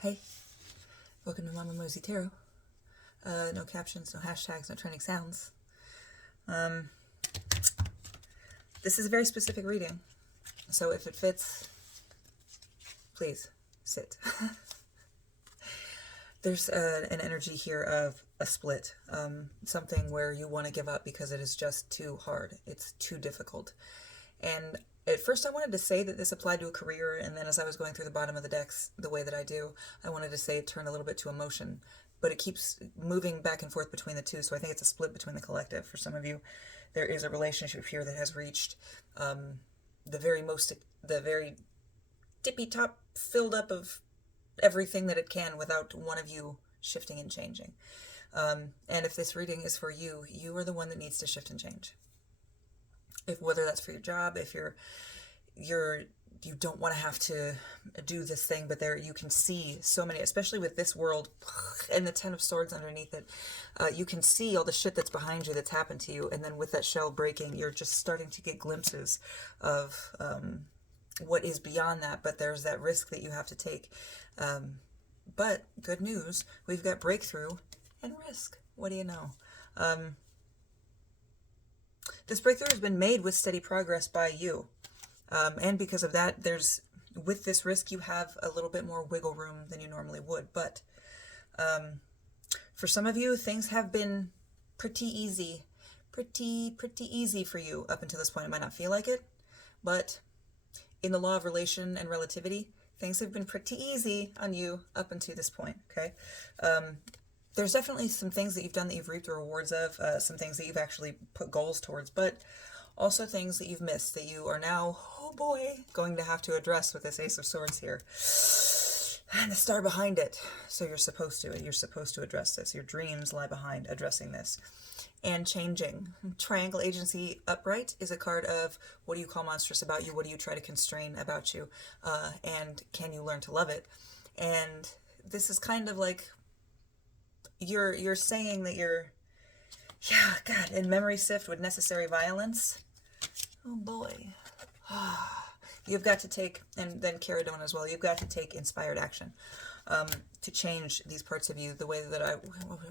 Hey, welcome to Mama Mosey Tarot. No captions, no hashtags, no trending sounds. This is a very specific reading, so if it fits, please sit. There's an energy here of a split, something where you want to give up because it is just too hard. It's too difficult. And at first I wanted to say that this applied to a career, and then as I was going through the bottom of the decks the way that I do, I wanted to say it turned a little bit to emotion. But it keeps moving back and forth between the two, so I think it's a split between the collective. For some of you, there is a relationship here that has reached the very tippy top, filled up of everything that it can without one of you shifting and changing. And if this reading is for you, you are the one that needs to shift and change. If whether that's for your job, if you don't want to have to do this thing, but there you can see so many, especially with this world and the 10 of Swords underneath it, you can see all the shit that's behind you that's happened to you, and then with that shell breaking, you're just starting to get glimpses of what is beyond that, but there's that risk that you have to take. But good news, we've got breakthrough and risk. What do you know? This breakthrough has been made with steady progress by you. And because of that, with this risk, you have a little bit more wiggle room than you normally would. But for some of you, things have been pretty easy. Pretty easy for you up until this point. It might not feel like it, but in the law of relation and relativity, things have been pretty easy on you up until this point, okay? There's definitely some things that you've done that you've reaped the rewards of, some things that you've actually put goals towards, but also things that you've missed that you are now, oh boy, going to have to address with this Ace of Swords here. And the star behind it. So you're supposed to address this. Your dreams lie behind addressing this. And changing. Triangle Agency upright is a card of what do you call monstrous about you? What do you try to constrain about you? And can you learn to love it? And this is kind of like you're saying that God, in Memory Sift with necessary violence. Oh boy. You've got to take, and then Caradona as well, you've got to take inspired action to change these parts of you the way that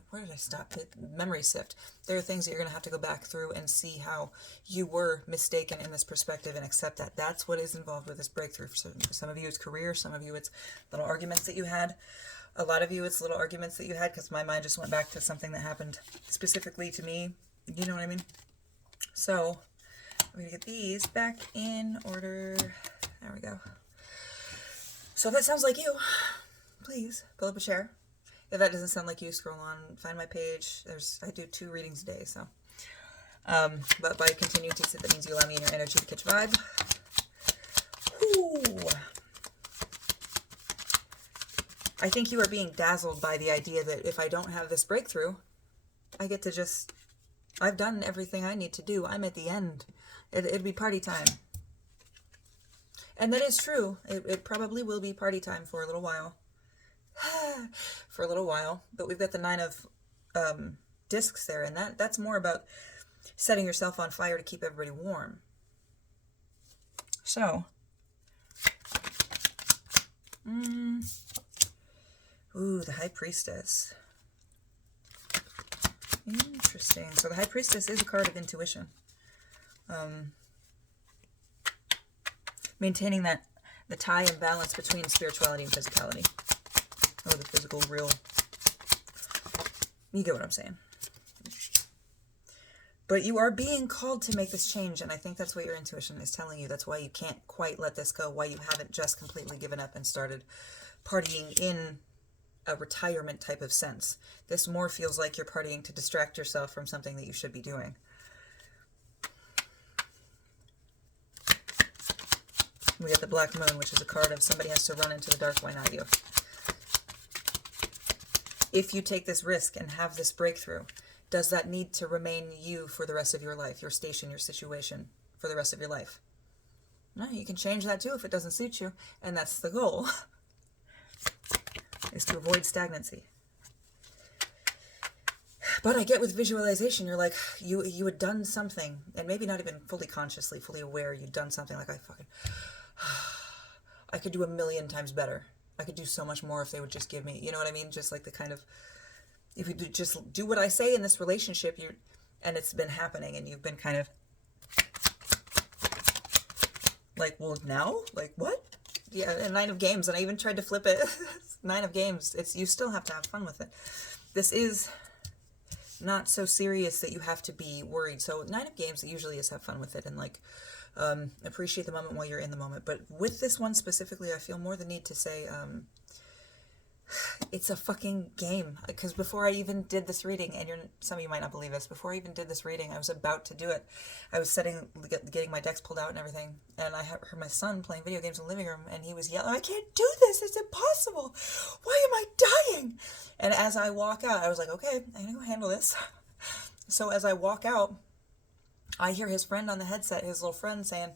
where did I stop? Memory Sift. There are things that you're going to have to go back through and see how you were mistaken in this perspective and accept that. That's what is involved with this breakthrough. For some of you it's career, some of you it's little arguments that you had. A lot of you it's little arguments that you had, because my mind just went back to something that happened specifically to me. You know what I mean? So I'm going to get these back in order. There we go. So if that sounds like you, please pull up a chair. If that doesn't sound like you, scroll on, find my page. I do 2 readings a day, so. But by continuing to sit, that means you allow me and your energy to catch a vibe. Whew. I think you are being dazzled by the idea that if I don't have this breakthrough, I get to I've done everything I need to do. I'm at the end. It'd be party time. And that is true. It probably will be party time for a little while. For a little while. But we've got the 9 of discs there, and that's more about setting yourself on fire to keep everybody warm. So. Ooh, the High Priestess. Interesting. So the High Priestess is a card of intuition. Maintaining the tie and balance between spirituality and physicality. Oh, the physical, real. You get what I'm saying. But you are being called to make this change, and I think that's what your intuition is telling you. That's why you can't quite let this go, why you haven't just completely given up and started partying in a retirement type of sense. This more feels like you're partying to distract yourself from something that you should be doing. We got the Black Moon, which is a card of somebody has to run into the dark. Why not you? If you take this risk and have this breakthrough, does that need to remain you for the rest of your life, your station, your situation for the rest of your life? No, you can change that too if it doesn't suit you, and that's the goal, is to avoid stagnancy. But I get with visualization, you're like, you had done something, and maybe not even fully consciously, fully aware, you'd done something like, I could do 1,000,000 times better. I could do so much more if they would just give me, you know what I mean? Just like the kind of, if you just do what I say in this relationship, and it's been happening, and you've been kind of like, well, now? Like, what? Yeah, a 9 of games, and I even tried to flip it. 9 of games. You still have to have fun with it. This is not so serious that you have to be worried. So 9 of games usually is have fun with it and like appreciate the moment while you're in the moment. But with this one specifically, I feel more the need to say it's a fucking game. Because before I even did this reading, and some of you might not believe this, before I even did this reading, I was about to do it. I was getting my decks pulled out and everything, and I heard my son playing video games in the living room, and he was yelling, "I can't do this, it's impossible, why am I dying?" And as I walk out, I was like, okay, I'm gonna go handle this. So as I walk out, I hear his friend on the headset, his little friend, saying,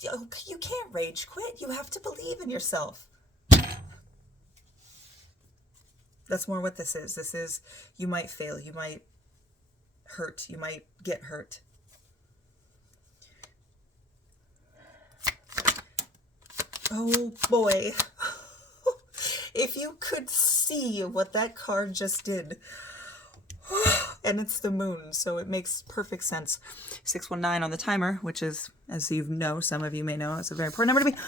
"You can't rage quit, you have to believe in yourself." That's more what this is. This is, you might fail, you might hurt, you might get hurt. Oh boy. If you could see what that card just did. And it's the moon, so it makes perfect sense. 619 on the timer, which is, as you know, some of you may know, it's a very important number to me.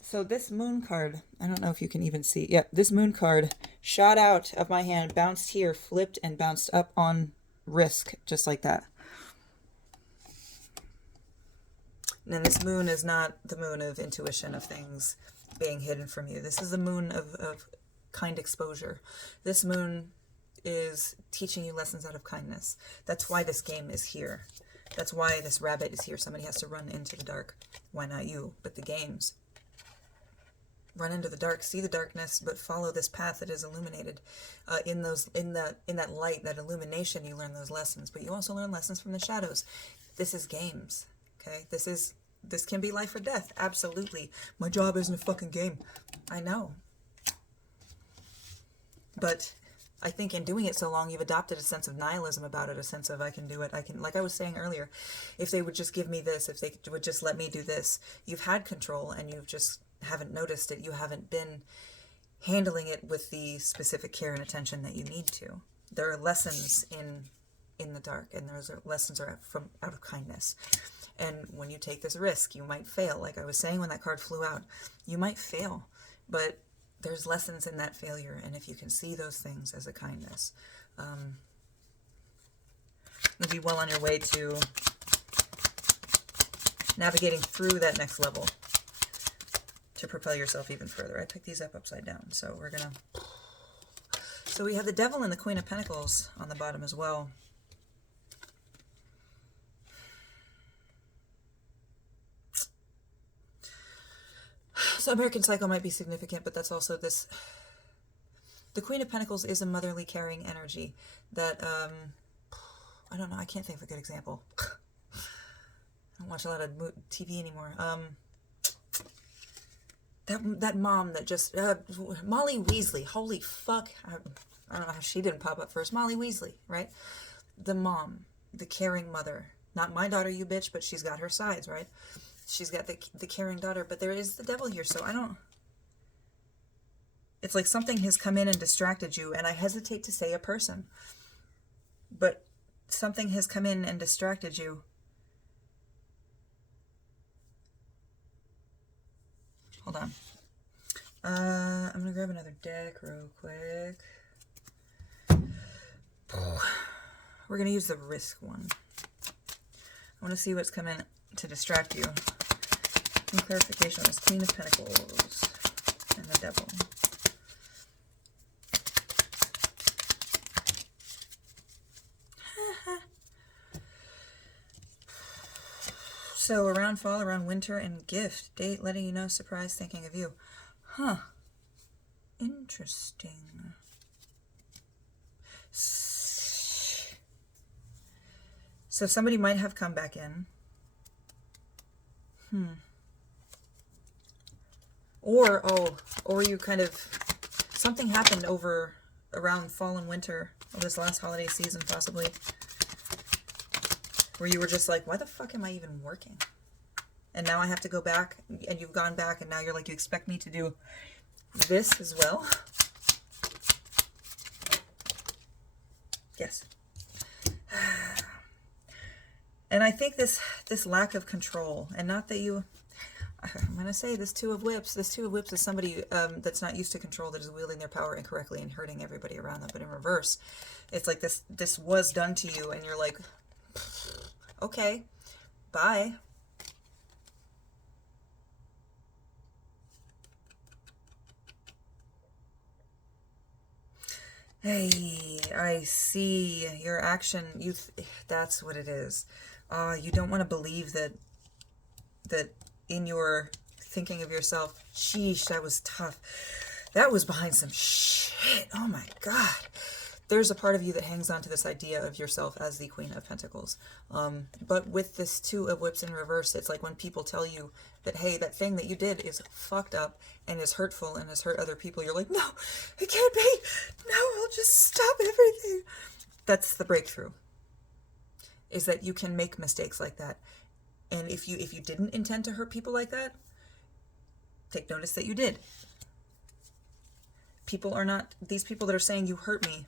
So this moon card, I don't know if you can even see. Yeah, this moon card shot out of my hand, bounced here, flipped, and bounced up on risk, just like that. And this moon is not the moon of intuition, of things being hidden from you. This is the moon of kind exposure. This moon is teaching you lessons out of kindness. That's why this game is here. That's why this rabbit is here. Somebody has to run into the dark. Why not you, but the games? Run into the dark, see the darkness, but follow this path that is illuminated. In that light, that illumination, you learn those lessons. But you also learn lessons from the shadows. This is games, okay? This can be life or death, absolutely. My job isn't a fucking game. I know. But I think in doing it so long, you've adopted a sense of nihilism about it, a sense of I can do it. Like I was saying earlier, if they would just give me this, if they would just let me do this, you've had control and you've just haven't noticed it. You haven't been handling it with the specific care and attention that you need to. There are lessons in the dark, and those lessons are out of kindness. And when you take this risk, you might fail. Like I was saying when that card flew out, you might fail, but there's lessons in that failure. And if you can see those things as a kindness, you'll be well on your way to navigating through that next level to propel yourself even further. I picked these up upside down, so we're gonna... So we have the Devil and the Queen of Pentacles on the bottom as well. So American Psycho might be significant, but that's also this... The Queen of Pentacles is a motherly, caring energy that, I don't know, I can't think of a good example. I don't watch a lot of TV anymore. That mom that just... Molly Weasley. Holy fuck. I don't know how she didn't pop up first. Molly Weasley, right? The mom. The caring mother. Not my daughter, you bitch, but she's got her sides, right? She's got the caring daughter. But there is the devil here, so I don't... It's like something has come in and distracted you, and I hesitate to say a person. But something has come in and distracted you. Hold on. I'm going to grab another deck real quick. We're going to use the risk one. I want to see what's coming to distract you. Some clarification on this Queen of Pentacles and the Devil. So around fall, around winter, and gift. Date, letting you know, surprise, thinking of you. Huh. Interesting. So somebody might have come back in. Or you kind of, something happened around fall and winter of this last holiday season, possibly, where you were just like, why the fuck am I even working? And now I have to go back, and you've gone back, and now you're like, you expect me to do this as well. Yes. And I think this lack of control, and not that you, I'm going to say this Two of Whips is somebody that's not used to control, that is wielding their power incorrectly and hurting everybody around them. But in reverse, it's like this was done to you, and you're like, okay, bye. Hey, I see your action. That's what it is. You don't want to believe that in your thinking of yourself, sheesh, that was tough. That was behind some shit. Oh my God. There's a part of you that hangs on to this idea of yourself as the Queen of Pentacles. But with this Two of Whips in reverse, it's like when people tell you that, hey, that thing that you did is fucked up and is hurtful and has hurt other people. You're like, no, it can't be. No, I'll just stop everything. That's the breakthrough. Is that you can make mistakes like that. And if you didn't intend to hurt people like that, take notice that you did. These people that are saying you hurt me,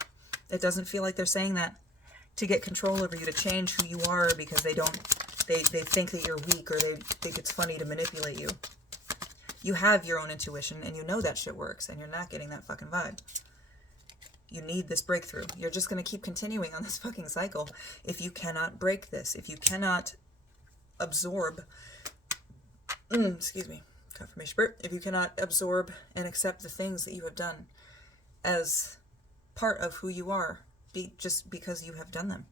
it doesn't feel like they're saying that to get control over you, to change who you are, because they think that you're weak, or they think it's funny to manipulate you. You have your own intuition, and you know that shit works, and you're not getting that fucking vibe. You need this breakthrough. You're just going to keep continuing on this fucking cycle if you cannot break this, if you cannot absorb, excuse me, confirmation burp, if you cannot absorb and accept the things that you have done as part of who you are, just because you have done them.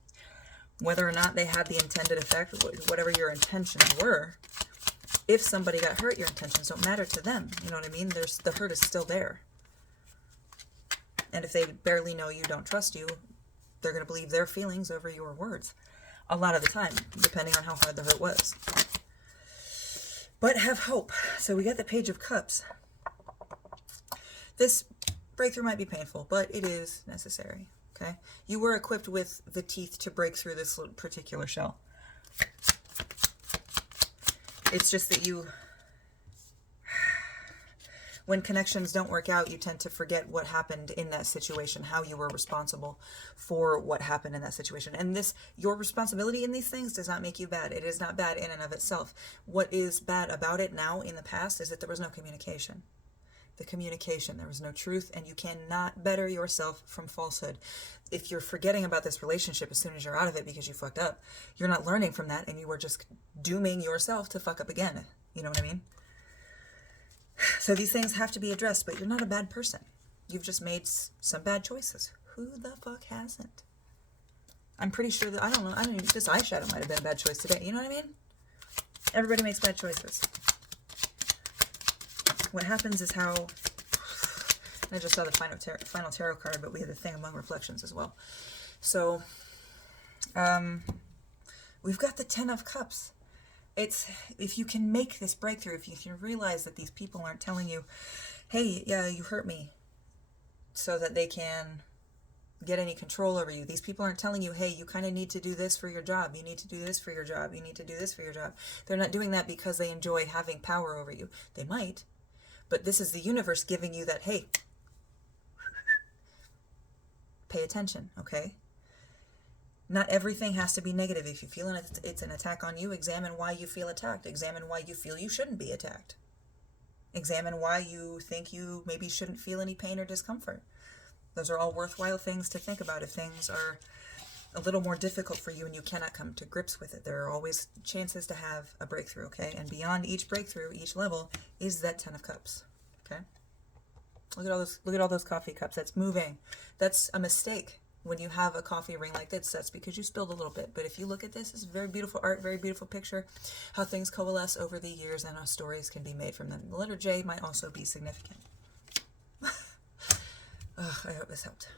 Whether or not they had the intended effect, whatever your intentions were, if somebody got hurt, your intentions don't matter to them. You know what I mean? The hurt is still there. And if they barely know you, don't trust you, they're going to believe their feelings over your words. A lot of the time, depending on how hard the hurt was. But have hope. So we got the Page of Cups. This breakthrough might be painful, but it is necessary. Okay? You were equipped with the teeth to break through this particular shell. It's just that when connections don't work out, you tend to forget what happened in that situation, how you were responsible for what happened in that situation. And your responsibility in these things does not make you bad. It is not bad in and of itself. What is bad about it now in the past is that there was no communication. There was no truth, and you cannot better yourself from falsehood. If you're forgetting about this relationship as soon as you're out of it because you fucked up, you're not learning from that, and you are just dooming yourself to fuck up again. You know what I mean? So these things have to be addressed, but you're not a bad person. You've just made some bad choices. Who the fuck hasn't? I'm pretty sure that, I don't know, this eyeshadow might have been a bad choice today. You know what I mean? Everybody makes bad choices. What happens is how, I just saw the final tarot card, but we had the thing among reflections as well. So, we've got the Ten of Cups. It's, if you can make this breakthrough, if you can realize that these people aren't telling you, hey, yeah, you hurt me, so that they can get any control over you. These people aren't telling you, hey, you kind of need to do this for your job. You need to do this for your job. You need to do this for your job. They're not doing that because they enjoy having power over you. They might, but this is the universe giving you that, hey, pay attention, okay? Not everything has to be negative. If you feel it's an attack on you, examine why you feel attacked. Examine why you feel you shouldn't be attacked. Examine why you think you maybe shouldn't feel any pain or discomfort. Those are all worthwhile things to think about if things are a little more difficult for you and you cannot come to grips with it. There are always chances to have a breakthrough, okay? And beyond each breakthrough, each level, is that Ten of Cups, okay? Look at all those coffee cups. That's moving. That's a mistake. When you have a coffee ring like this, that's because you spilled a little bit. But if you look at this, it's very beautiful art, very beautiful picture, how things coalesce over the years and how stories can be made from them. The letter J might also be significant. I hope this helped.